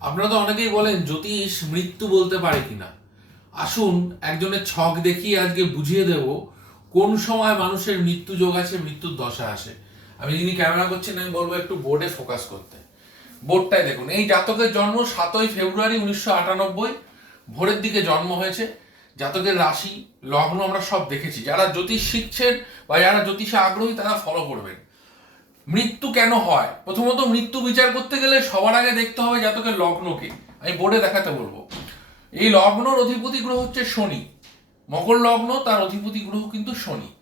আপনারা তো অনেকেই বলেন, জ্যোতিষ মৃত্যু বলতে পারে কিনা? আসুন, একজনের ছক দেখিয়ে আজকে বুঝিয়ে দেব, কোন সময় মানুষের মৃত্যু যোগ আছে মৃত্যুর দশা আসে। আমি যিনি ক্যামেরা করছেন, আমি বলব একটু বোর্ডে ফোকাস করতে। বোর্ডটাই দেখুন, এই জাতকের জন্ম সাতই ফেব্রুয়ারি উনিশশো আটানব্বই, ভোরের দিকে জন্ম হয়েছে। জাতকের রাশি, লগ্ন আমরা সব দেখেছি। যারা জ্যোতিষ শিখছেন বা যারা জ্যোতিষে আগ্রহী, তারা ফলো করবেন। মৃত্যু কেন হয়? প্রথমত মৃত্যু বিচার করতে গেলে সবার আগে দেখতে হবে জাতকের লগ্নকে। আমি বোর্ডে দেখাতে বলব। এই লগ্নর অধিপতি গ্রহ হচ্ছে শনি। মকর লগ্ন, তার অধিপতি গ্রহ কিন্তু শনি।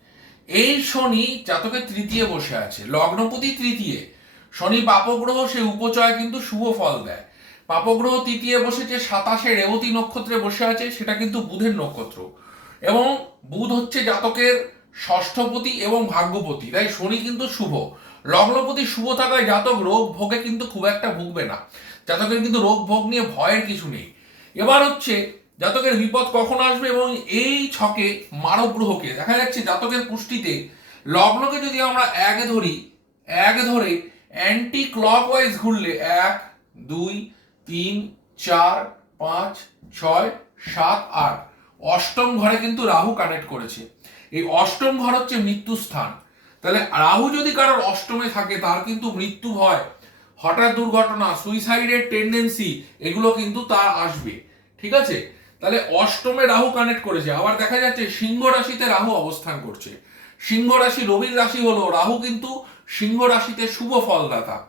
এই শনি জাতকের তৃতীয় বসে আছে। লগ্নপতি তৃতীয়। শনি পাপগ্রহ, সে উপচয় কিন্তু শুভ ফল দেয়। পাপগ্রহ তৃতীয় বসেছে সাতাশে রেবতী নক্ষত্রে বসে আছে, সেটা কিন্তু বুধের নক্ষত্র। এবং বুধ হচ্ছে জাতকের ষষ্ঠপতি এবং ভাগ্যপতি। তাই শনি কিন্তু শুভ। লগ্নপতি শুভ থাকায় জাতক রোগ ভোগে কিন্তু খুব একটা ভুগবে না। জাতকের কিন্তু রোগ ভোগ নিয়ে ভয়ের কিছু নেই। এবার হচ্ছে জাতকের বিপদ কখন আসবে এবং এই ছকে মানব গ্রহকে দেখা যাচ্ছে জাতকের পুষ্টিতে লগ্নকে যদি আমরা এক ধরি, এক ধরে অ্যান্টি ক্লক ক্লকওয়াইজ ঘুরলে এক, দুই, তিন, চার, পাঁচ, ছয়, সাত, আট। অষ্টম ঘরে কিন্তু রাহু কানেক্ট করেছে। এই অষ্টম ঘর হচ্ছে মৃত্যু স্থান তাহলে রাহু যদি কারোর অষ্টমে থাকে, তার কিন্তু মৃত্যু হয় হঠাৎ দুর্ঘটনা সুইসাইডের টেন্ডেন্সি এগুলো কিন্তু তার আসবে। ঠিক আছে? তাহলে অষ্টমে রাহু কানেক্ট করেছে। আবার দেখা যাচ্ছে সিংহ রাশিতে রাহু অবস্থান করছে। সিংহ রাশি রবির রাশি হলো, রাহু কিন্তু সিংহ রাশিতে শুভ ফলদাতা।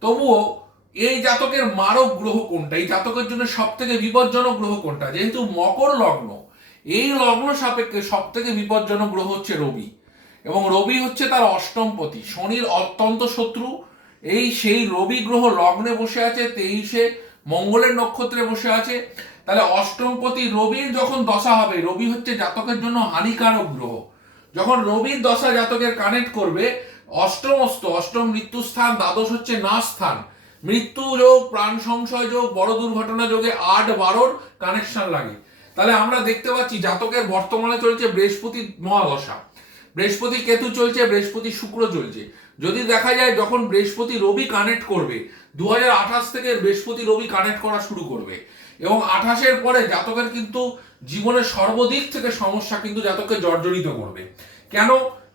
তবুও এই জাতকের মারক গ্রহ কোনটা? এই জাতকের জন্য সব থেকে বিপজ্জনক গ্রহ কোনটা? যেহেতু মকর লগ্ন। এই লগ্ন সাপেক্ষে সব থেকে বিপজ্জনক গ্রহ হচ্ছে রবি। এবং রবি হচ্ছে তার অষ্টম অষ্টমপতি শনির অত্যন্ত শত্রু। এই সেই রবি গ্রহ লগ্নে বসে আছে, তেইশে মঙ্গলের নক্ষত্রে বসে আছে। তাহলে অষ্টমপতি রবির যখন দশা হবে, রবি হচ্ছে জাতকের জন্য হানিকারক গ্রহ। যখন রবির দশা জাতকের কানেক্ট করবে, অষ্টমস্ত, অষ্টম মৃত্যু স্থান দ্বাদশ হচ্ছে না স্থান মৃত্যু যোগ, প্রাণ সংশয় যোগ, বড় দুর্ঘটনা যোগে আট বারোর কানেকশন লাগে। তাহলে আমরা দেখতে পাচ্ছি জাতকের বর্তমানে চলছে বৃহস্পতি মহাদশা। বৃহস্পতি কেতু চলছে, বৃহস্পতি শুক্র চলছে। যদি দেখা যায় যখন বৃহস্পতি রবি কানেক্ট করবে, দুহাজার আঠাশ থেকে বৃহস্পতি রবি কানেক্ট করা শুরু করবে। এবং আঠাশের পরে জাতকের কিন্তু জীবনের সর্বদিক থেকে সমস্যা কিন্তু জাতককে জর্জরিত করবে। কেন?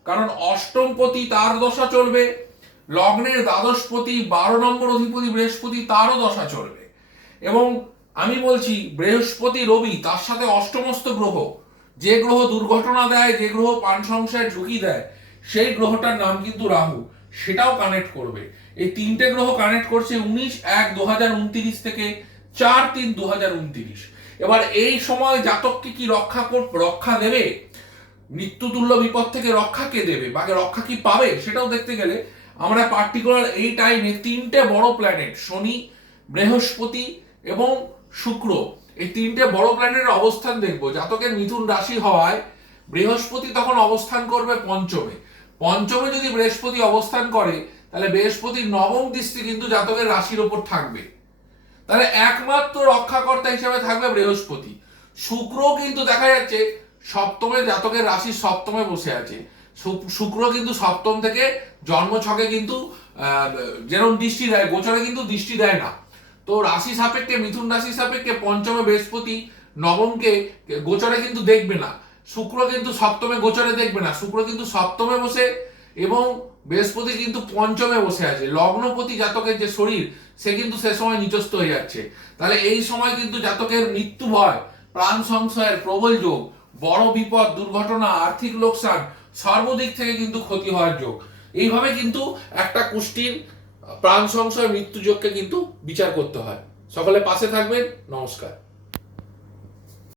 কারণ অষ্টমপতি তার দশা চলবে, লগ্নের দ্বাদশপতি বারো নম্বর অধিপতি বৃহস্পতি তারও দশা চলবে। এবং আমি বলছি, বৃহস্পতি রবি তার সাথে অষ্টমস্ত গ্রহ যে গ্রহ দুর্ঘটনা দেয়, যে গ্রহ পান সংশয়ে ঝুঁকি দেয়, সেই গ্রহটার নাম কিন্তু রাহু। সেটাও কানেক্ট করবে। এই তিনটে গ্রহ কানেক্ট করছে উনিশ এক দু থেকে চার তিন দু এবার এই সময় জাতককে কি রক্ষা রক্ষা দেবে? মৃত্যুতুল্য বিপদ থেকে রক্ষা কে দেবে? বা রক্ষা কি পাবে? সেটাও দেখতে গেলে আমরা পার্টিকুলার এই টাইমে তিনটে বড় প্ল্যানেট শনি, বৃহস্পতি এবং শুক্র। এই তিনটে বড় প্ল্যানেটের অবস্থান দেখব। জাতকের মিথুন রাশি হওয়ায় বৃহস্পতি তখন অবস্থান করবে পঞ্চমে। পঞ্চমে যদি বৃহস্পতি অবস্থান করে তাহলে বৃহস্পতির নবম দৃষ্টি কিন্তু জাতকের রাশির ওপর থাকবে। তাহলে একমাত্র রক্ষাকর্তা হিসেবে থাকবে বৃহস্পতি। শুক্র কিন্তু দেখা যাচ্ছে সপ্তমে জাতকের রাশি সপ্তমে বসে আছে। শুক্র কিন্তু সপ্তম থেকে জন্মছকে কিন্তু আহ, যেরকম দৃষ্টি দেয় গোচরে কিন্তু দৃষ্টি দেয় না। তো রাশি সাপেক্ষে, মিথুন রাশি সাপেক্ষে পঞ্চমে বৃহস্পতি, নবমকে গোচরে কিন্তু দেখবে না। শুক্র কিন্তু সপ্তমে গোচরে দেখবে না। শুক্র কিন্তু সপ্তমে বসে এবং বৃহস্পতি কিন্তু পঞ্চমে বসে আছে। লগ্নপতি জাতকের যে শরীর, সে কিন্তু সে সময় নিচস্ত হয়ে যাচ্ছে। তাহলে এই সময় কিন্তু জাতকের মৃত্যু ভয়, প্রাণ সংশয়ের প্রবল যোগ, বড় বিপদ, দুর্ঘটনা, আর্থিক লোকসান সর্বদিক থেকে কিন্তু ক্ষতি হওয়ার যোগ। এইভাবে কিন্তু একটা কুষ্টির প্রাণ সংশয় মৃত্যুযোগকে কিন্তু বিচার করতে হয়। সকলে পাশে থাকবেন। নমস্কার।